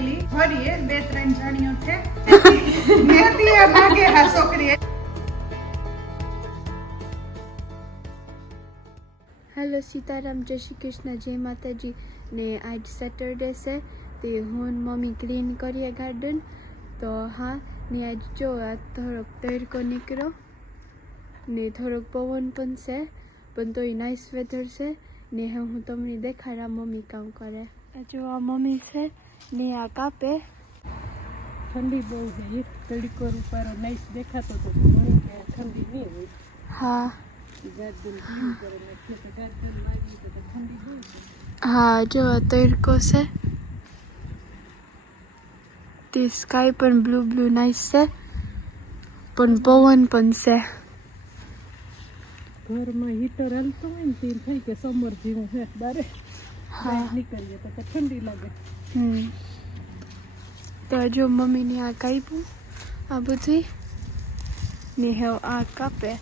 આવેલી ફરીએ 2-3 જણીઓ છે મેથી લાગે આ છોકરી. हेलो सीताराम, जय श्री कृष्ण, जय माता जी ने आज सैटरडे से ते હું મમ્મી ક્લીન કરીએ ગાર્ડન. તો હા ને આજ જો આ થોડોક તડકો નીકળ્યો ને થોડોક પવન પણ છે, પણ તો એ નાઇસ વેધર છે ને હું તમને દેખાડા મમ્મી કામ કરે. આ જો આ મમ્મી છે ને આ કાપે. ઠંડી બહુ છે, તડકો રૂપારો નાઈસ દેખાતો તો ઘણી કે ઠંડી નહીં હોય. હા ગાર્ડન ક્લીન કરે નાખીએ તો ગાર્ડનમાં આવી તો ઠંડી બહુ છે. હા જો આ તડકો છે, તે સ્કાય પણ બ્લુ બ્લુ નાઇસ છે, પણ પવન પણ છે. ઘરમાં હીટર હાલતું હોય ને તે થાય કે સમર જેવું છે બારે. હા નીકળીએ તો ઠંડી લાગે. તો જો મમ્મીને આ કાપ્યું આ બધું ને હવે આ કાપે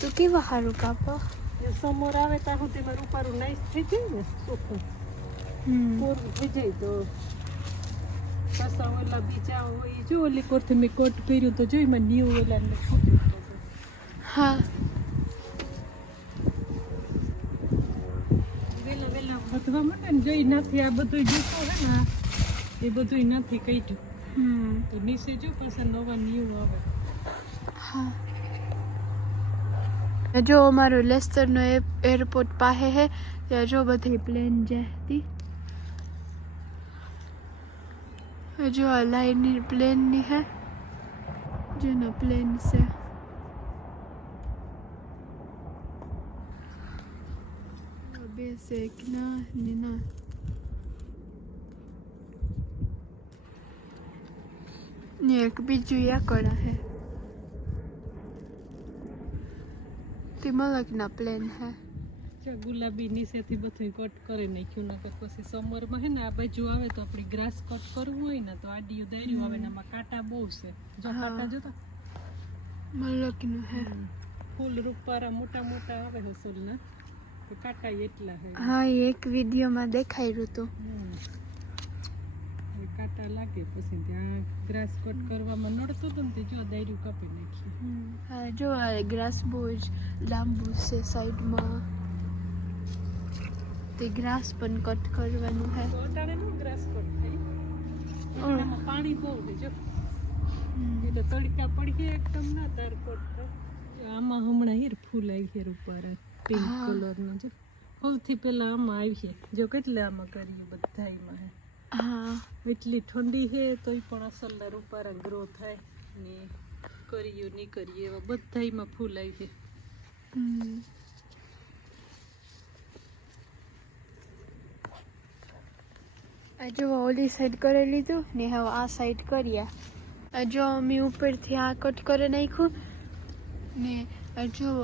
તો કેવા સારું કાપો. એ સમર આવે ત્યાં સુધીમાં રૂપારું નાઈસ થઈ જાય ને ચોખ્ખું કોરું થઈ જાય તો પાછા ઓલા બીજા હોય જો ઓલી કોરથી મેં કોટ કર્યું તો જોઈ મેં ન્યૂ ઓલા ને છૂટ્યું. હા વેલા વેલા વધવા માંડે ને જોઈ નથી આ બધું જૂઠું હે ને એ બધું નથી કાઢ્યું તો નીચે જો પાછા નવા ન્યૂ આવે. હા જો અમારો લેસ્ટરનો એરપોર્ટ પાસે હે ત્યાં જો બધી પ્લેન જતી. જો આ લાઈન પ્લેનની હે, જેનો પ્લેન છે. બે છે એક ના ને ના. ને એક બીજું યાકડા હે તે મલકના પ્લેન હે. ગુલાબી નીચેથી બધું કટ કરી નાખ્યું ને પછી સમરમાં હે ને આ બાજુ આવે તો આપણી ગ્રાસ કટ કરવું હોય ને તો આડિયું દાર્યું આવે ને આમાં કાંટા બહુ છે. જો કાંટા જોતા મલકનું હે. ફૂલ રૂપારા મોટા મોટા આવે છે સોલના તો કાંટા એટલા છે. હા એક વિડીયોમાં દેખાયું હતું. કાંટા લાગે પછી ત્યાં ગ્રાસ કટ કરવામાં નડતું હતું ને તે જો દાર્યું કાપી નાખ્યું. હા જો આ ગ્રાસ બહુ જ લાંબુ છે સાઈડમાં, તે ગ્રાસ પણ કટ કરવાનું હે. તો અટાણે નું ગ્રાસ કટ થાય એમાં પાણી બહુ છે જો એ તો તડકા પડીએ એકદમ ના તાર કટ થાય. આમાં હમણાં હીર ફૂલ આવી છે ઉપર પિંક કલરનું જો સૌથી પહેલા આમાં આવીએ જો કેટલા આમાં કરીએ બધામાં હે. હા એટલી ઠંડી છે તોય પણ અસલના રૂપારા ગ્રો થાય ને કરીએ નહીં કરીએ એવા બધામાં ફૂલ આવી છે. આ જો ઓલી સાઈડ કરી લીધું ને હવે આ સાઈડ કરીએ. આ જો મેં ઉપરથી આ કટ કરી નાખ્યું ને આ જો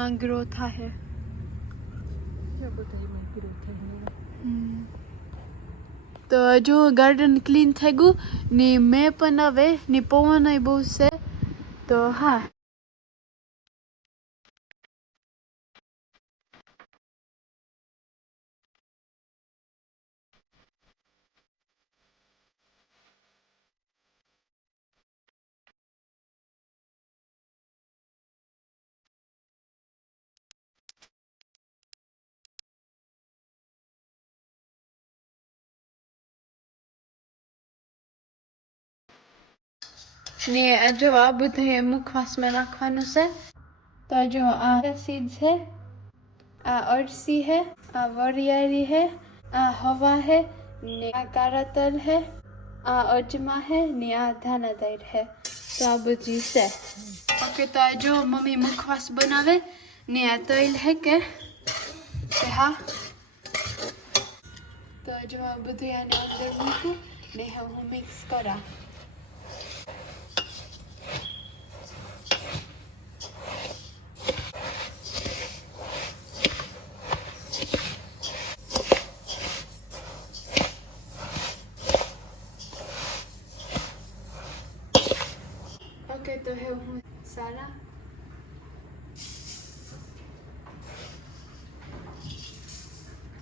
આ ગ્રો થાય. બધામાં ગ્રો થાય. તો જો ગાર્ડન ક્લીન થઈ ગયું ને મેં પણ હવે ને પવન બહુ છે તો હા ને આ જો આ બધું મુખવાસમાં નાખવાનું છે. તો જો આ સીડ છે, આ અળસી હે, આ વરિયાળી હે, આ હવા હે ને આ કાળા તલ હે, આ અજમા હે ને આ ધાણાદાળ હે. તો આ બધું છે. ઓકે તો આ જો મમ્મી મુખવાસ બનાવે ને આ તલ હે કે હા. તો જો આ બધું આને અંદર મૂકું ને હું મિક્સ કરા. ઓકે તો હે હું સારા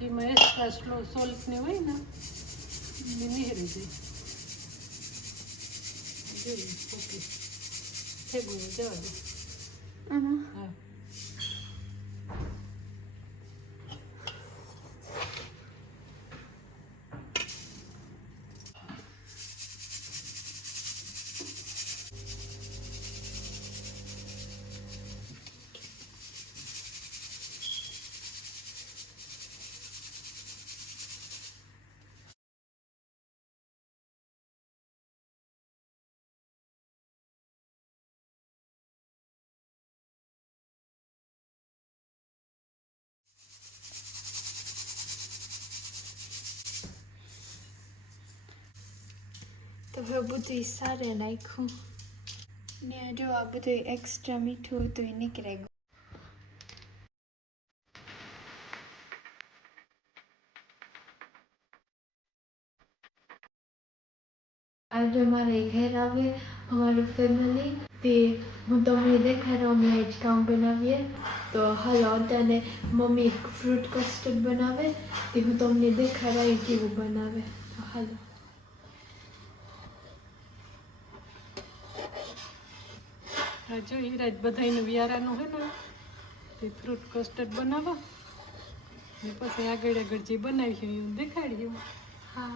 જેમાં એક્સ્ટ્રા સોલ્ટ ને હોય ને એ નહીં રહી જાય. જોઈએ ઓકે ફેગું જવા દે આમાં હા તો હવે બધું સારે નાખ્યું ને જો આ બધું એક્સ્ટ્રા મીઠું હતું એ નીકળે ગયું. આજે મારે ઘેર આવે અમારું ફેમિલી તે હું તમને દેખાડો અમે જ કામ બનાવીએ તો હાલો અત્યારે મમ્મી ફ્રૂટ કસ્ટર્ડ બનાવે તે હું તમને દેખાડાવી કેવું બનાવે તો હાલો. આ જો હીરાજ બધાયનું વિયારાનું હે ને તે ફ્રૂટ કસ્ટર્ડ બનાવવા ને પછી આગળ આગળ જે બનાવ્યું એવું દેખાડ્યું હા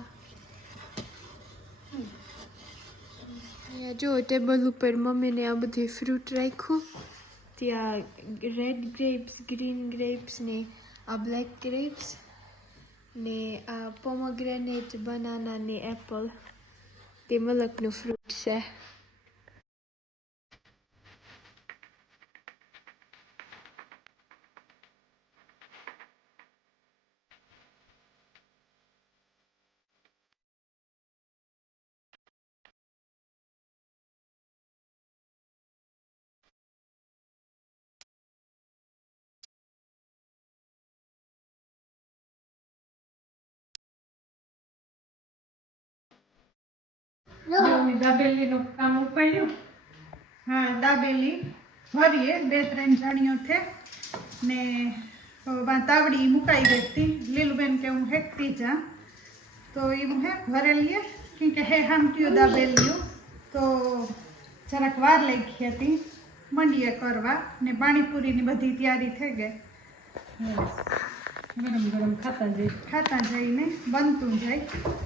અહીંયા જો ટેબલ ઉપર મમ્મીને આ બધી ફ્રૂટ રાખ્યું ત્યાં રેડ ગ્રેપ્સ ગ્રીન ગ્રેપ્સ ને આ બ્લેક ગ્રેપ્સ ને આ પોમોગ્રેનેટ બનાના ને એપલ તે મલકનું ફ્રૂટ છે. દાબેલીનું કામ ઉપાડ્યું હા દાબેલી ભરીએ 2-3 જણીઓ છે ને તાવડી મુકાઈ ગઈ હતી લીલુબેન કે હું હેકતી જા તો એ હું હે ભરેલી કે હે હામટ્યું દાબેલિયું તો જરાક વાર લાગી હતી મંડીએ કરવા ને પાણીપુરીની બધી તૈયારી થઈ ગઈ ગરમ ગરમ ખાતા જઈને બનતું જાય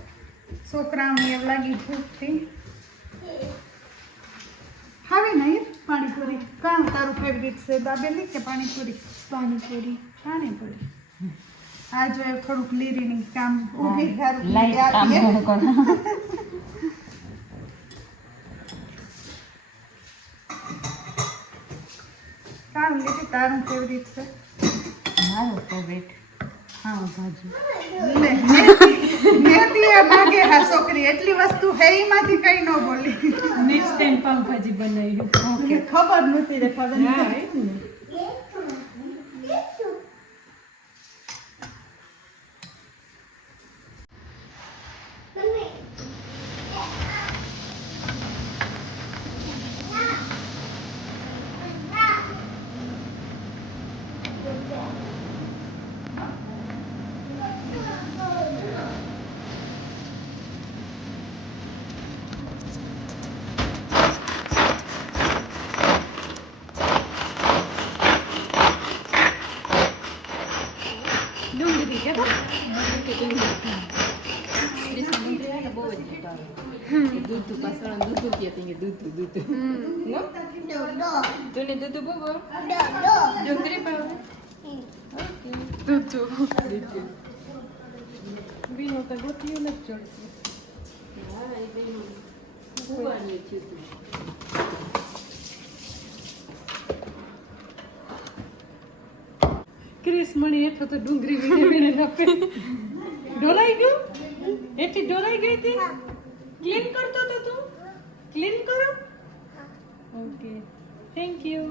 છોકરાઓને એમ લાગી ભૂખથી હવે નહીં પાણીપુરી કાં તારું ફેવરિટ છે દાબેલી કે પાણીપુરી પાણીપુરી આ જો થોડુંક લીરીની કામ ઊભી કામ કરો કામ લીધી તારું ફેવરિટ છે મારું ફેવરેટ હા ભાજી લે મેથી માગે હા છોકરી એટલી વસ્તુ હે એમાંથી કઈ ન બોલી નેક્સ્ટ ટાઈમ પાવભાજી બનાવ્યું ઓકે ખબર નહોતી રે ખબર હા નહોતી. એ જ ને ડુંગળી કે દૂધ પાછળ દૂધ કહેતી દૂધ તને દૂધ બહુ ડુંગળી પાવ બીનો તો ગોતીઓ નથી ચડતી ક્રિસ મણી હેઠો તો ડુંગળી વીણે વીણે નાખે ઢોલાઈ ગયું એથી ઢોલાઈ ગઈ હતી ક્લીન કરતો તો તું ક્લીન કરો ઓકે થેન્ક યુ